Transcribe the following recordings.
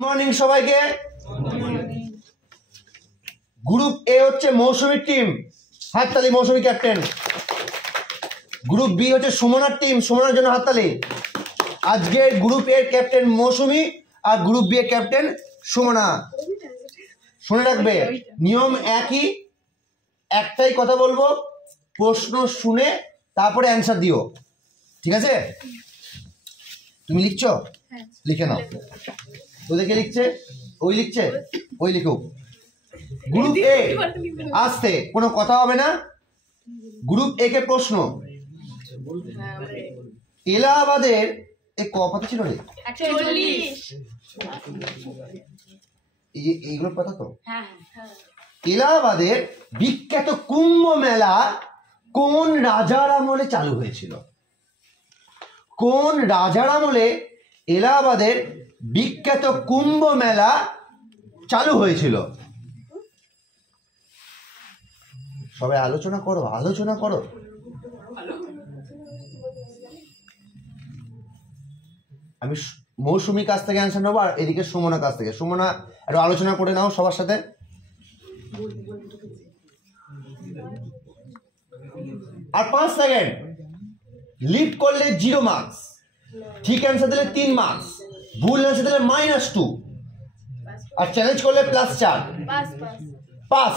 Morning সবাইকে। Group এ হচ্ছে মৌসুমীর team, হাততালি মৌসুমী ক্যাপ্টেন। গ্রুপ বি হচ্ছে সুমনার টিম, সুমনার জন্য হাততালি। আজকে গ্রুপ এর ক্যাপ্টেন মৌসুমী আর গ্রুপ বি এর ক্যাপ্টেন সুমনা। শুনে রাখবে নিয়ম একই, একটাই কথা বলবো, প্রশ্ন শুনে তারপরে অ্যান্সার দিও, ঠিক আছে? তুমি লিখছো? লিখে নাও। ওদেরকে লিখছে, ওই লিখছে, ওই লিখুক। গ্রুপ এ, আসতে কোনো কথা হবে না। গ্রুপ এ কে প্রশ্ন, এলাহাবাদের কত ছিল রে? 41। এইগুলো কথা তো। এলাহাবাদের বিখ্যাত কুম্ভ মেলা কোন রাজার আমলে চালু হয়েছিল? কোন রাজার আমলে এলাহাবাদের বিখ্যাত কুম্ভ মেলা চালু হয়েছিল? সবাই আলোচনা করো, আলোচনা করো। আমি মৌসুমীর কাছ থেকে অ্যান্সার নেবো আর এদিকে সুমনার কাছ থেকে। সুমনা একটু আলোচনা করে নাও সবার সাথে। আর 5 সেকেন্ড। লিড করলে 0 মার্কস, ঠিক অ্যান্সার দিলে 3 মার্কস, ভুল অ্যান্সার দিলে -2, আর চ্যালেঞ্জ করলে +4। পাস।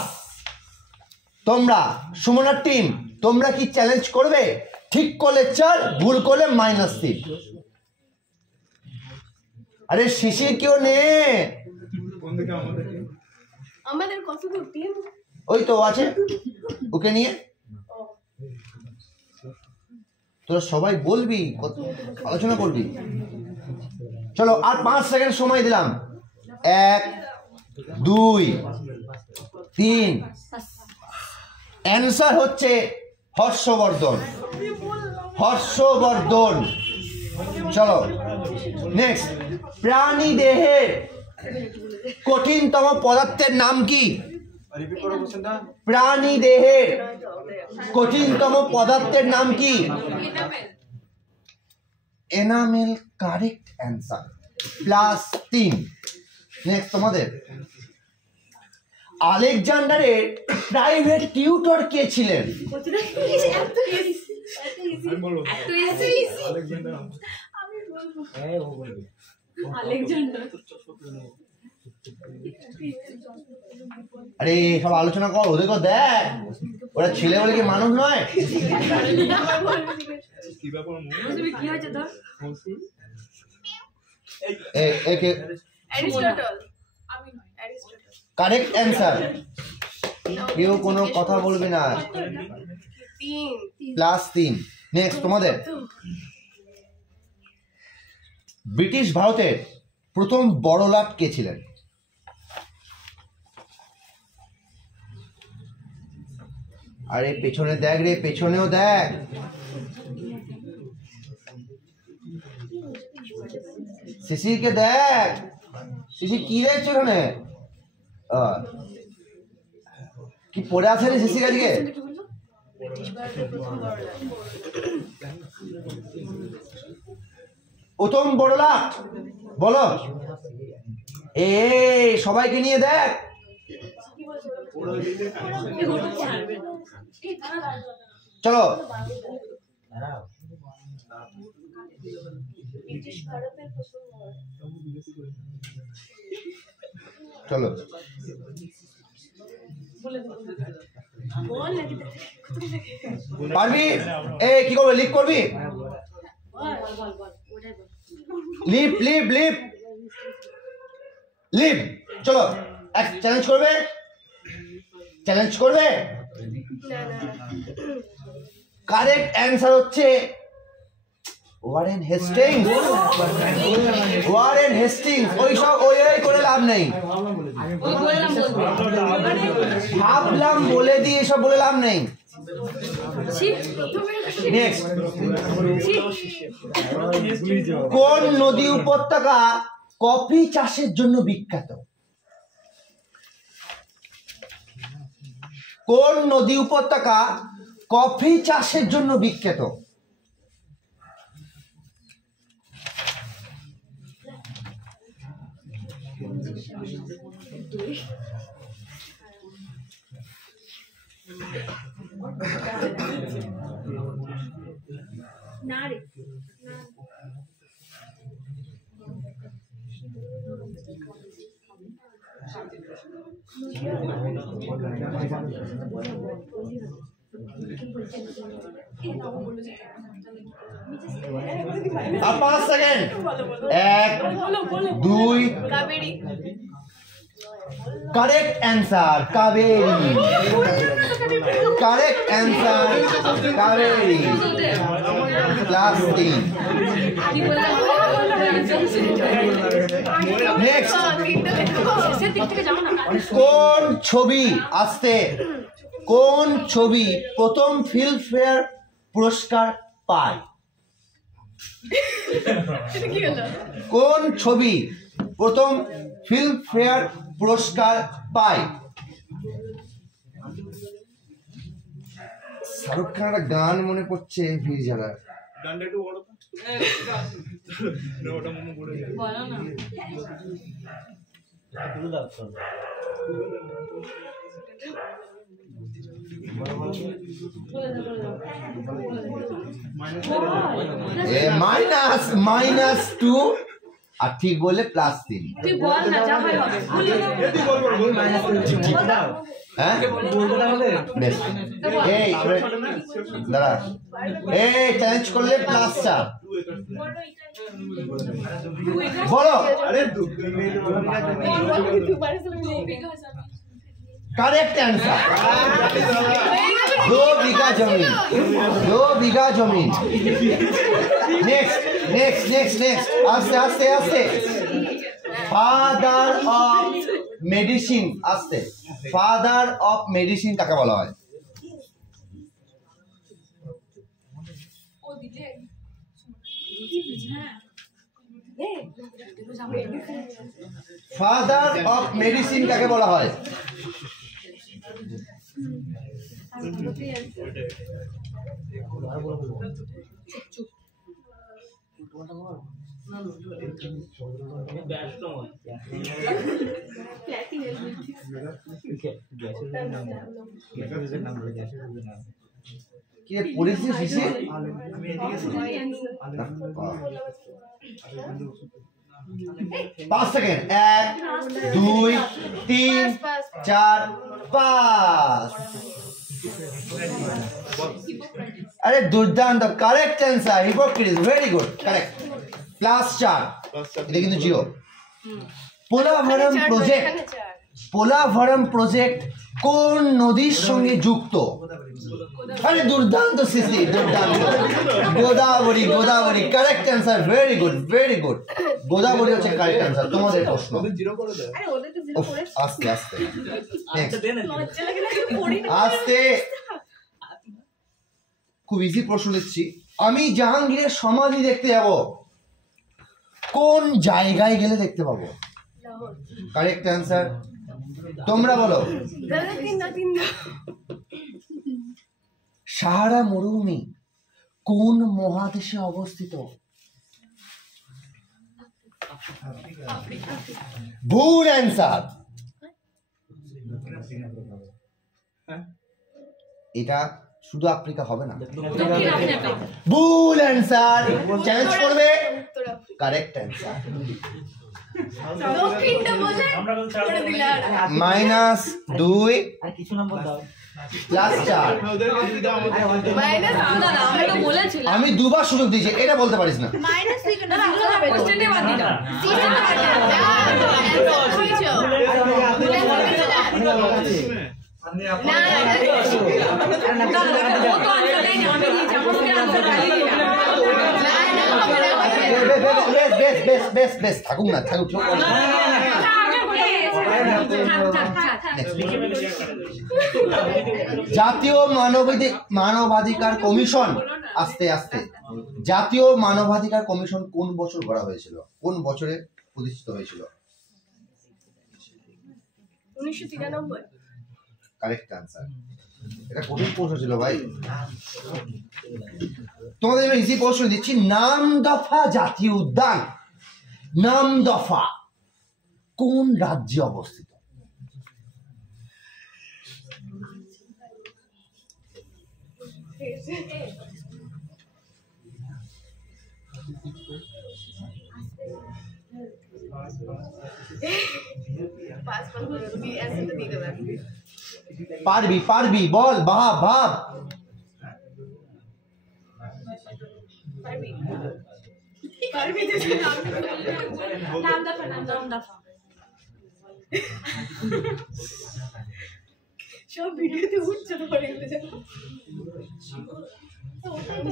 তোমরা সুমনার টিম, তোমরা কি চ্যালেঞ্জ করবে? ঠিক করলে 4, ভুল করলে -3। আরে শিশির কেউ নে, আমাদের কত দূর টিম? ওই তো আছে, ওকে নিয়ে তোরা সবাই বলবি, আলোচনা করবি। চলো, আর 5 সেকেন্ড সময় দিলাম। 1, 2, 3। অ্যান্সার হচ্ছে হর্ষবর্ধন। হর্ষবর্ধন। চলো নেক্সট। প্রাণী দেহের কঠিনতম পদার্থের নাম কি? প্রাণী দেহের কঠিনতম পদার্থের নাম কি? এনামেল। Correct answer, +3। নেক্সট তোমাদের। আলেকজান্ডারের প্রাইভেট টিউটর কে ছিলেন? আরে সব আলোচনা কর, ওদেরকে দেখ, ওরা ছেলে বলে কি মানুষ নয়? Correct answer. কেউ কোনো কথা বলবে না, +3। নেক্সট তোমাদের। ব্রিটিশ ভারতের প্রথম বড়লাট কে ছিলেন? আরে পেছনে দেখ রে, পেছনেও দেখ। শিশিরকে দেখ, শিশির কি দেখছো ওখানে? কি পড়ে আছে রে শিশির আজকে? প্রথম বড়লাট বলো। সবাইকে নিয়ে দেখ। চলো, চলো পারবি? কি করবি? লিপ করবি? Leap leap leap leap. চলো, এক চ্যালেঞ্জ করবে? চ্যালেঞ্জ করবে? কারেক্ট অ্যান্সার হচ্ছে ওয়ারেন হেস্টিংস। Warren Hastings. ওই সব ওই করে লাভ নেই, ভাবলাম বলে দিয়ে সব বলে লাভ নেই। নেক্সট। কোন নদী উপত্যকা কফি চাষের জন্য বিখ্যাত? কোন নদী উপত্যকা কফি চাষের জন্য বিখ্যাত? না রে আর 5 second 1 2 Kaveri correct answer Kaveri correct answer Kaveri class 3 next কোন ছবি আসতে কোন ছবি প্রথম ফিল্মফেয়ার পুরস্কার পায় কি হলো কোন ছবি প্রথম ফিল্মফেয়ার পুরস্কার পায় শাহরুখ খানের গান মনে পড়ছে ভিড় জায়গা গানটা একটু বলো তো ওটা মনে পড়ে যায় বলো না মাইনাস মাইনাস 2 আর ঠিক বললে প্লাস 3 তুই বল না যা হয় হবে তুই বল বল বল হ্যাঁ বেশ এই দাঁড়া এই চ্যালেঞ্জ করলে প্লাস 4 বলো আরে करेक्ट आंसर 2 बीघा जमीन 2 बीघा जमीन नेक्स्ट नेक्स्ट नेक्स्ट नेक्स्ट आस्ते आस्ते आस्ते फादर ऑफ मेडिसिन आस्ते फादर ऑफ मेडिसिन কাকে বলা হয় फादर ऑफ मेडिसिन কাকে বলা হয় কি পড়েছিস শিশি 5 সেকেন্ড 1 2 3 4 5 अरे दुर्दांत correct answer Hippocrates very good correct plus 4 এটা কিন্তু জিরো পোলাভরম প্রজেক্ট কোন নদীর সঙ্গে যুক্ত আরে দুর্দান্ত সিসি দুর্দান্ত Godavari Godavari correct answer very good Godavari হচ্ছে কারেক্ট आंसर তোমাদের প্রশ্ন জিরো করে দে আরে ওদের তো জিরো করে আস্তে আস্তে নেক্সট লজ্জা লাগে না পড়ি না আস্তে খুব ইজি প্রশ্ন দিচ্ছি আমি জাহাঙ্গীরের সমাধি দেখতে যাব কোন জায়গায় গেলে দেখতে পাবো কারেক্ট आंसर তোমরা বলো দাদা তিন না সাহারা মরুভূমি কোন মহাদেশে অবস্থিত ভুল आंसर এটা শুধু আফ্রিকা হবে না ভুল आंसर চ্যালেঞ্জ করবে কারেক্ট आंसर দক্ষিণটা বলে করে দিলা মাইনাস 2 আর কিছু নম্বর দাও প্লাস 4 ওদেরকে দিতে আমাদের মাইনাস দাদা আমি তো বলেছিলাম আমি দুবার সুযোগ দিয়েছি এটা বলতে পারিস না মাইনাস তুই না জিরো হবে কোশ্চেনে বাদ দিলা সিস্টেমে বাদ দিলা আপনি না ও তো আনসার দেয়নি আমি দিয়েছি আমাকে আনসার খালি দিলা বেশ থাকুক না থাকুক জাতীয় মানবাধিকার কমিশন আস্তে আস্তে জাতীয় মানবাধিকার কমিশন কোন বছর গড়া হয়েছিল কোন বছরে প্রতিষ্ঠিত হয়েছিল 1993 কারেক্ট आंसर এটা কঠিন প্রশ্ন ছিল ভাই তোমাদের জন্য ইজি প্রশ্ন দিচ্ছি নামদফা জাতীয় উদ্যান নামদফা কোন রাজ্যে অবস্থিত? পারবি পারবি, বল, ভাব ভাব। সব ভিডিওতে উঠছে তো পরে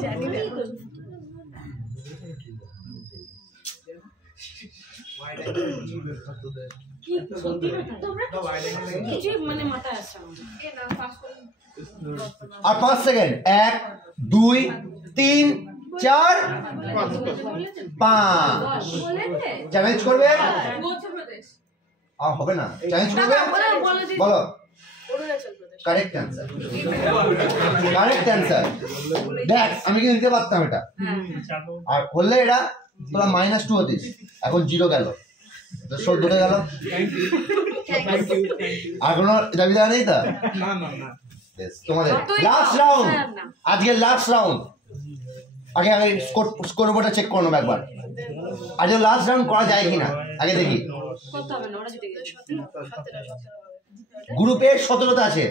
জানি না কিছু মানে মাথায় আসছে আর 5 সেকেন্ড, 1 2 3 4 5। চ্যালেঞ্জ করবে? হবে না, চ্যালেঞ্জ করবে? বলো। Correct answer, correct answer. দেখ আমি কি নিতে পারতাম এটা, আর করলে এটা তোরা -2 হতিস, এখন 0 গেল, তো শোধ ধরে গেল। আর কোনো দাবি দেওয়া নেই তা? না না না, তোমাদের লাস্ট রাউন্ড, আজকে লাস্ট রাউন্ড। আগে আগে স্কোর বোর্ডটা চেক করে নেবো একবার, আজকে লাস্ট রাউন্ড করা যায় কিনা আগে দেখি। গ্রুপ এ 17তে আছে,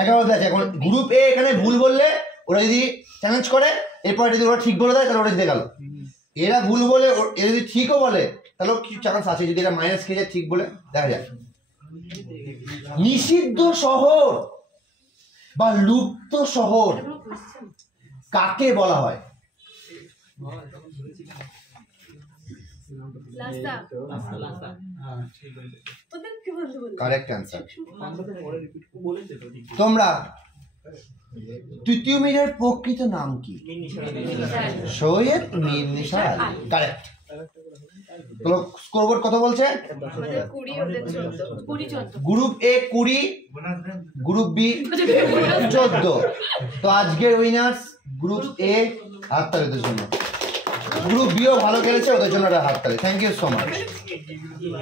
11তে আছে। এখন গ্রুপ এ এখানে ভুল বললে ওরা যদি চ্যালেঞ্জ করে, এরপর যদি ওরা ঠিক বলে দেয় তাহলে ওরা জিতে গেল। এরা ভুল বলে, এরা যদি ঠিকও বলে তাহলেও কিছু চান্স আছে, যদি এরা মাইনাস খেয়ে যায় ঠিক বলে। দেখা যাক। নিষিদ্ধ শহর বা লুপ্ত শহর কাকে বলা হয়? Correct answer. তোমরা তৃতীয় মিরের প্রকৃত নাম কি? সৈয়দ মীর নিসার। কারেক্ট। চলো স্কোরবোর্ড কত বলছে? Group A 20, group B 14। তো আজকের উইনার্স গ্রুপ এ। হাততালি ওদের জন্য। গ্রুপ বিও ভালো খেলেছে, ওদের জন্য হাততালি। Thank you so much.